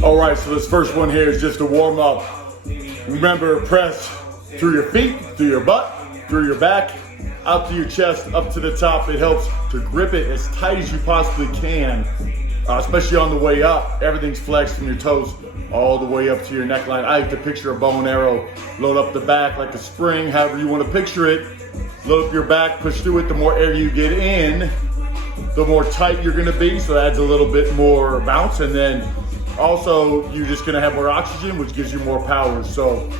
All right, so this first one here is just a warm up. Remember, press through your feet, through your butt, through your back, out to your chest, up to the top. It helps to grip it as tight as you possibly can, especially on the way up. Everything's flexed from your toes all the way up to your neckline. I like to picture a bow and arrow, load up the back like a spring, however you want to picture it. Load up your back, push through it. The more air you get in, the more tight you're gonna be, so that adds a little bit more bounce, and then also you're just gonna have more oxygen, which gives you more power. So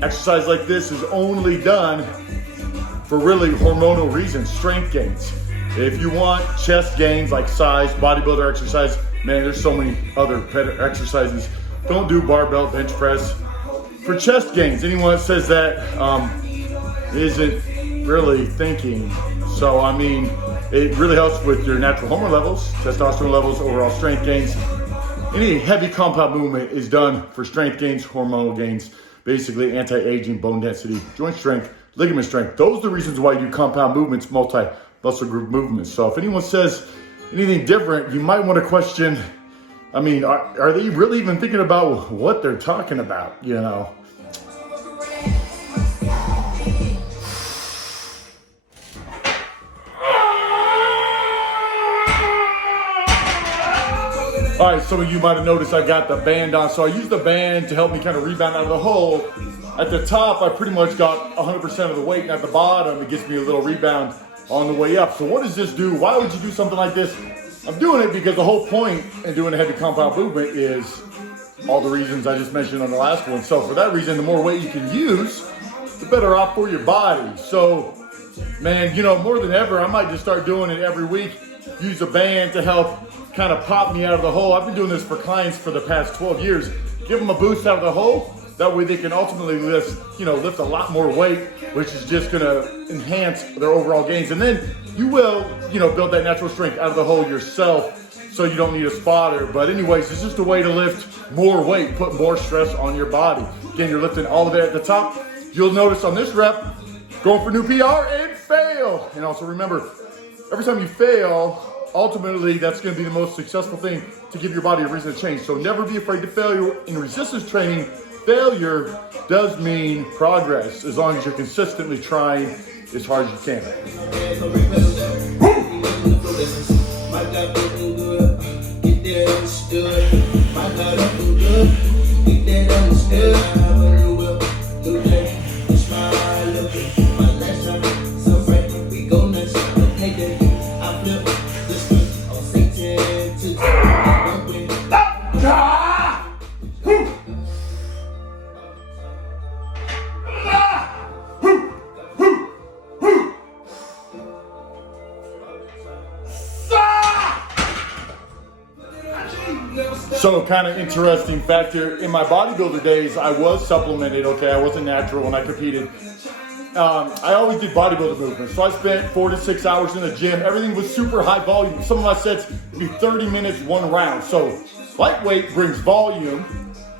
exercise like this is only done for really hormonal reasons, strength gains. If you want chest gains like size, bodybuilder exercise, man, there's so many other better exercises. Don't do barbell bench press. For chest gains, anyone that says that isn't really thinking. So I mean, it really helps with your natural hormone levels, testosterone levels, overall strength gains. Any heavy compound movement is done for strength gains, hormonal gains, basically anti-aging, bone density, joint strength, ligament strength. Those are the reasons why you do compound movements, multi-muscle group movements. So if anyone says anything different, you might want to question, I mean, are they really even thinking about what they're talking about, you know? All right, some of you might have noticed I got the band on. So I use the band to help me kind of rebound out of the hole. At the top, I pretty much got 100% of the weight, and at the bottom, it gives me a little rebound on the way up. So what does this do? Why would you do something like this? I'm doing it because the whole point in doing a heavy compound movement is all the reasons I just mentioned on the last one. So for that reason, the more weight you can use, the better off for your body. So, man, you know, more than ever, I might just start doing it every week. Use a band to help kind of pop me out of the hole. I've been doing this for clients for the past 12 years. Give them a boost out of the hole. That way they can ultimately lift a lot more weight, which is just gonna enhance their overall gains. And then you will, build that natural strength out of the hole yourself, so you don't need a spotter. But anyways, it's just a way to lift more weight, put more stress on your body. Again, you're lifting all the way at the top. You'll notice on this rep, going for new PR and fail. And also remember, every time you fail, ultimately, that's going to be the most successful thing to give your body a reason to change. So never be afraid to failure. In resistance training, failure does mean progress, as long as you're consistently trying as hard as you So kind of interesting factor, in my bodybuilder days, I was supplemented, okay? I wasn't natural when I competed. I always did bodybuilder movements. So I spent 4 to 6 hours in the gym. Everything was super high volume. Some of my sets would be 30 minutes, one round. So lightweight brings volume,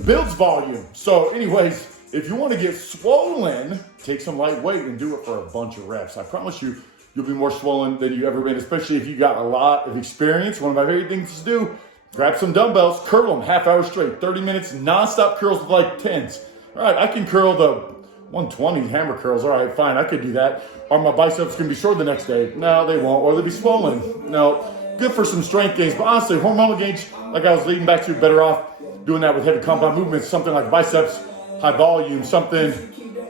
builds volume. So anyways, if you want to get swollen, take some lightweight and do it for a bunch of reps. I promise you, you'll be more swollen than you've ever been, especially if you got a lot of experience. One of my favorite things to do, grab some dumbbells, curl them half hour straight, 30 minutes, nonstop curls with like 10s. All right, I can curl the 120 hammer curls. All right, fine, I could do that. Are my biceps gonna be sore the next day? No, they won't, or they'll be swollen. No, good for some strength gains, but honestly, hormonal gains, like I was leading back to, better off doing that with heavy compound movements, something like biceps, high volume, something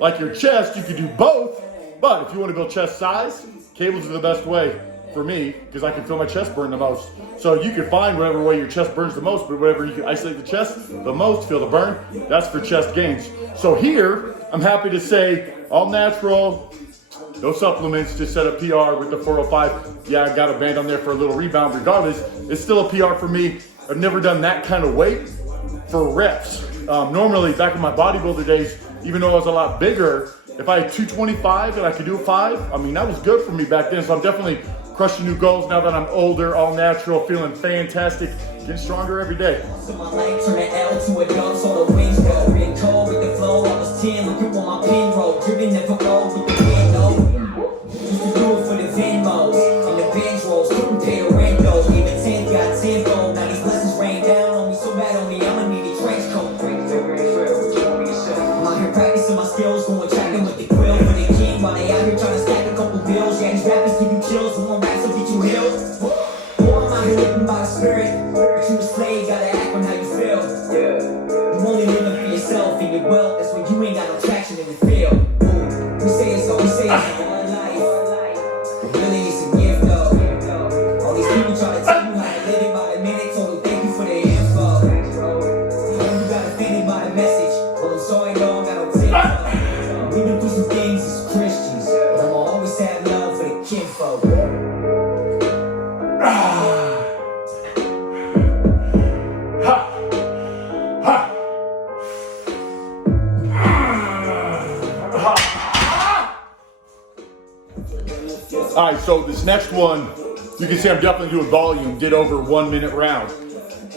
like your chest. You could do both, but if you wanna build chest size, cables are the best way for me, because I can feel my chest burn the most. So you can find whatever way your chest burns the most, but whatever you can isolate the chest the most, feel the burn, that's for chest gains. So here, I'm happy to say, all natural, no supplements, just set a PR with the 405. Yeah, I got a band on there for a little rebound. Regardless, it's still a PR for me. I've never done that kind of weight for reps. Normally, back in my bodybuilder days, even though I was a lot bigger, if I had 225 and I could do a 5, I mean, that was good for me back then. So I'm definitely crushing new goals now that I'm older, all natural, feeling fantastic, getting stronger every day. So my life turn an L to a dog, so the wings roll. Being cold with the flow, I was 10, look at my pin roll. Driven never roll with the wind, no. Used to do it for the Venmos and the binge rolls. Couldn't pay a rent though. Even 10 got 10 gold. Now these blessings rain down on me so bad on me, I'm Really, it's a gift though. All these people trying to tell you how to live it by the minute. Told them thank you for their info. You got offended by the message. Well, I'm sorry, no, I got no tip. We've been through some things as Christians, but I'ma always have love for the kinfolk. All right, so this next one, you can see I'm definitely doing volume, did over 1 minute round.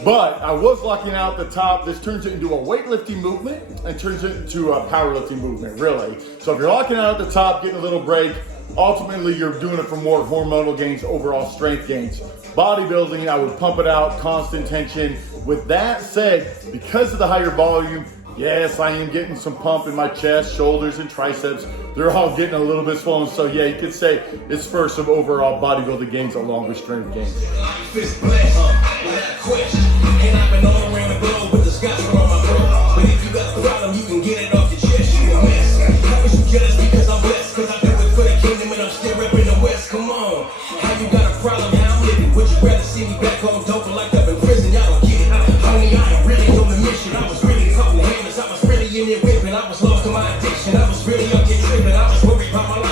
But I was locking out the top. This turns it into a weightlifting movement and turns it into a powerlifting movement, really. So if you're locking out at the top, getting a little break, ultimately you're doing it for more hormonal gains, overall strength gains. Bodybuilding, I would pump it out, constant tension. With that said, because of the higher volume, yes, I am getting some pump in my chest, shoulders, and triceps. They're all getting a little bit swollen. So yeah, you could say it's for some overall bodybuilding gains along with strength gains.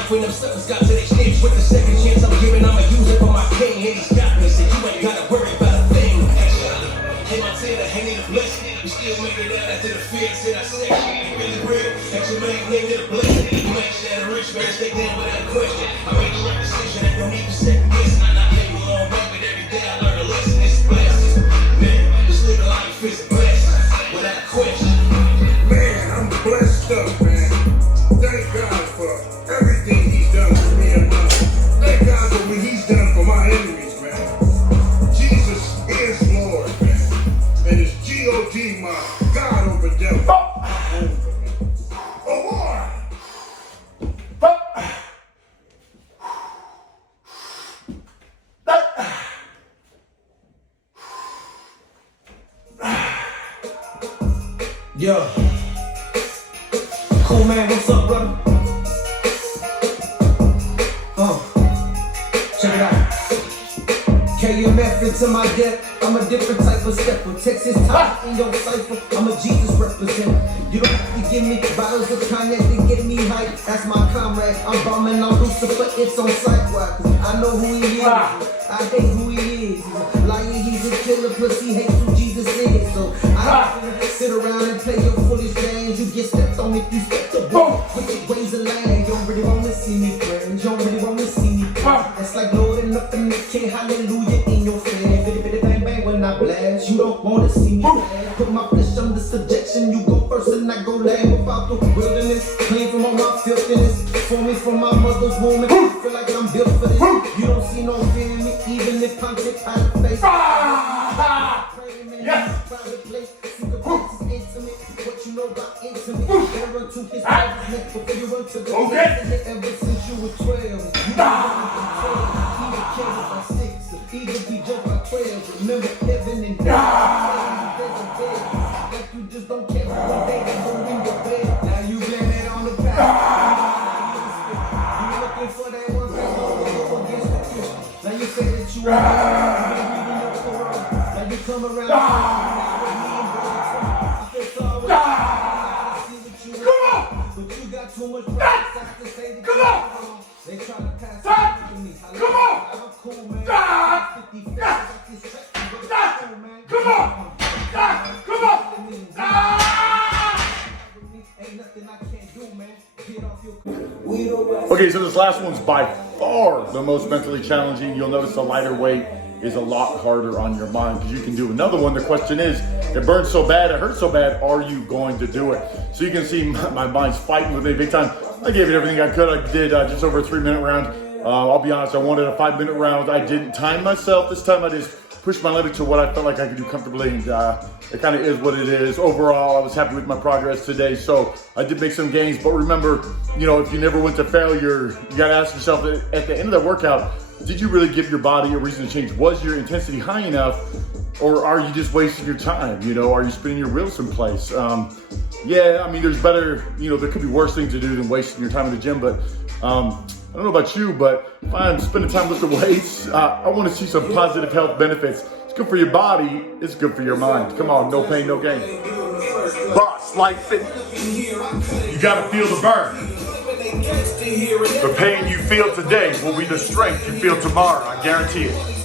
When them suckers got to their stage with the second chance I'm giving, I'ma use it for my king. And he's got me, so you ain't gotta worry about a thing. Actually, hit my tail, I need a blessing. We still make it out after the fix, and I say she ain't really real. Actually, man, name it a blessing. You ain't that a rich man, stay down without question. I made the right decision, I don't even second guess. I'm not living a long way, but every day I learn a lesson. It's a blessing. Man, just live a life is a blessing, without question. Man, I'm blessed up, man. Thank God for everything he's done for me and mine. Thank God for what he's done for my enemies, man. Jesus is Lord, man. And it's G-O-D, my God over devil. Oh, Lord. Yo. Cool, man. What's up, brother? Check it out. KMF into my death. I'm a different type of stepper. Texas top in your cipher. I'm a Jesus representative. You don't have to give me bottles of cognac to get me hype. That's my comrade. I'm bombing on Lucifer. It's on sight. Why? 'Cause I know who he is. I hate who he is. He's a liar. He's a killer. Plus he hates who Jesus is. So I don't sit around and play your foolish games. You get stepped on if you step the ball. Wicked ways of land. You don't really want to see me friends. You don't really want to see me friends. That's like loading up in the king. Hallelujah in your face. Bitty bang bang when I blast. You don't wanna see me blast. Put my flesh under subjection. You go first and I go last. Without the wilderness, clean from all my filthiness. For me from my mother's womb. And I feel like I'm built for this. You don't see no fear in me, even if I'm sick out of face. Yes. Private place, secret place is intimate. What you know about intimate? Better run to his neck before you run to the okay. Ever since you were 12, you either kill by 6, either be jump by 12. Remember heaven and death. Like you just don't care one day they go in your bed. Now you blame it on the past. You looking for that one thing go against the truth. Now you say that you reading your Quran. Now you come around with me and brother. I feel sorry. I see what you want, but you got too much pride to say that you're wrong. They try to pass it to me. Come on! I'm cool, man. 50 got this track. Come on! Come on! Ain't nothing I can't do, man. Get off your... Okay, so this last one's by far the most mentally challenging. You'll notice the lighter weight is a lot harder on your mind because you can do another one. The question is, it burns so bad, it hurts so bad, are you going to do it? So you can see my mind's fighting with me big time. I gave it everything I could. I did just over a 3-minute round. I'll be honest, I wanted a 5-minute round. I didn't time myself this time. I just pushed my limit to what I felt like I could do comfortably, and it kind of is what it is. Overall, I was happy with my progress today, so I did make some gains. But remember, you know, if you never went to failure, you got to ask yourself at the end of the workout, did you really give your body a reason to change? Was your intensity high enough, or are you just wasting your time? You know, are you spinning your wheels someplace? Yeah, I mean, there's better, you know, there could be worse things to do than wasting your time in the gym, but I don't know about you, but if I'm spending time lifting weights, I want to see some positive health benefits. It's good for your body. It's good for your mind. Come on, no pain, no gain. Boss, like fit. You got to feel the burn. The pain you feel today will be the strength you feel tomorrow. I guarantee it.